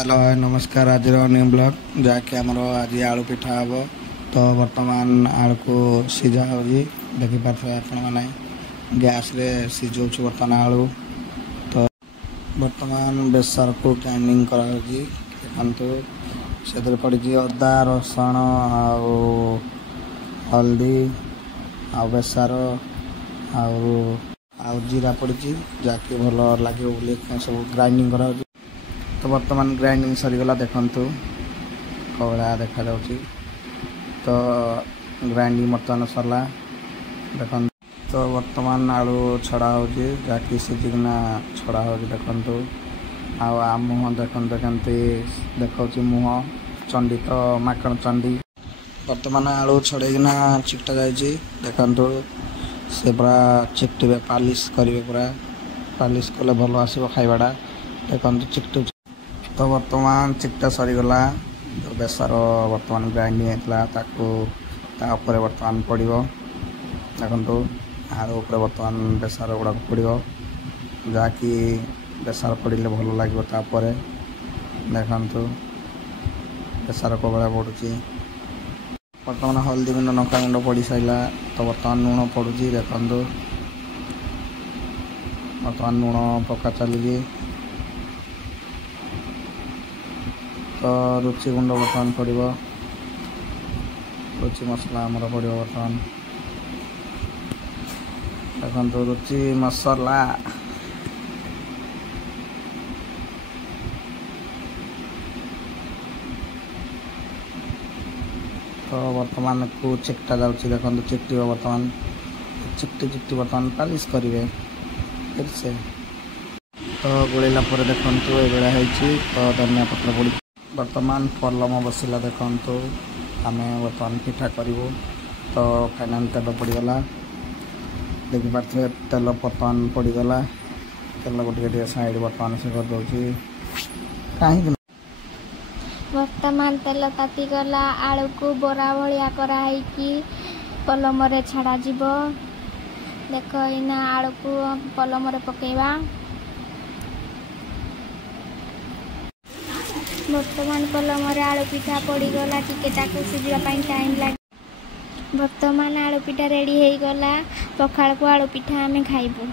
Hello नमस्कार। आज new blog जहाँकि आमर आज आलू पिठा हम। तो बर्तमान आलू को सीझा हो देखिपे आपण मैंने गैस रे सीझौ बर्तमान आलू। तो बर्तमान बेसर को ग्राइंडिंग देखु से पड़ी अदा रसुण हल्दी आ बेसर आ जीरा पड़ी जहाँकि भल लगे सब ग्राइंडिंग करा। तो बर्तमान ग्राइंडिंग सरीगला देखु कौड़ा देखा जाऊँगी। तो ग्राइंडिंग बर्तमान सरला देख। तो बर्तमान आलू छड़ा हो जहाँकि सीझिकिना छड़ा हो देखु। आ मुह देखते केमती देखा मुह चंडी तो माकड़ चंडी। बर्तमान आलू छड़ेकिना चिकटा जाइए देखु से पूरा चिकटे पालिश करेंगे पूरा पालिश कले भल आसो खाइबाटा देखु चिकटू। तो बर्तमान चिकटा सरीगला। तो बेसर बर्तमान ग्राइंडिंग होता बर्तमान पड़ो देखु आलू उपर बर्तमान बेसर गुड़ाक पड़ो जहाँकि बेसर पड़े भल लगे। देखु बेसर को भाया पड़ुची बर्तमान हल्दी गुंड लंका गुंड पड़ सारा। तो बर्तमान लुण पड़ुची देखु बर्तमान लुण पका चली। तो रुचि गुंड बर्तमान पड़ो रुचि मसला आमर पड़ो बर्तमान देखो रुचि मसला। तो बर्तमान को चिकटा जाऊँगी देखो चिकटी बर्तमान चिकटी बर्तमान पालिश करेंगे फिर से। तो गोलेला देखु ये तो धनिया पत्र पड़ी बर्तमान पलम बसला देखु आम बर्तमान पिठा करूँ। तो फाइनाल तेल पड़गला देखिपे तेल बर्तमान पड़गला तेल को साइड बर्तमान से करदे कहीं बर्तमान तेल ताती गला आलू को बरा भलिया कराई पलम रे छड़ा जीव। देख इना आलू को पलम रे पकेवा। बर्तमान पलम रे आलू पिठा पड़गला टिके सीझा टाइम लगे। बर्तमान आलू पिठा रेडी हो गला। पखाड़ को आलू पिठा आमे खाइबू।